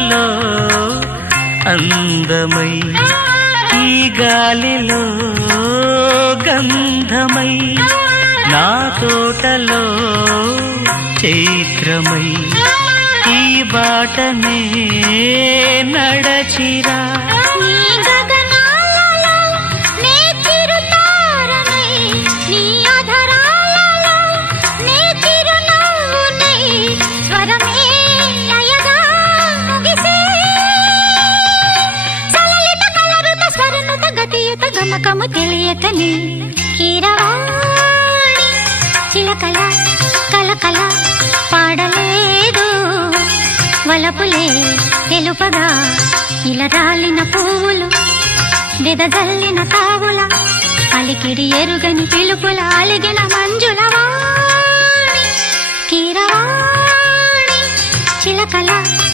పూలలో అందమై ఈ గాలిలో గంధమై నా తోటలో చైత్రమై ఈ బాటనే నడచిరా గమకము తెలియకని కీరవాణి చిలకల కలకల పాడలేదు వలపులే తెలుపగా ఇలా రాలిన పువ్వులు వెదజల్లిన తావుల అలికిడి ఎరుగని పిలుపుల అలిగిన మంజుల వాణి కీరవాణి చిలకల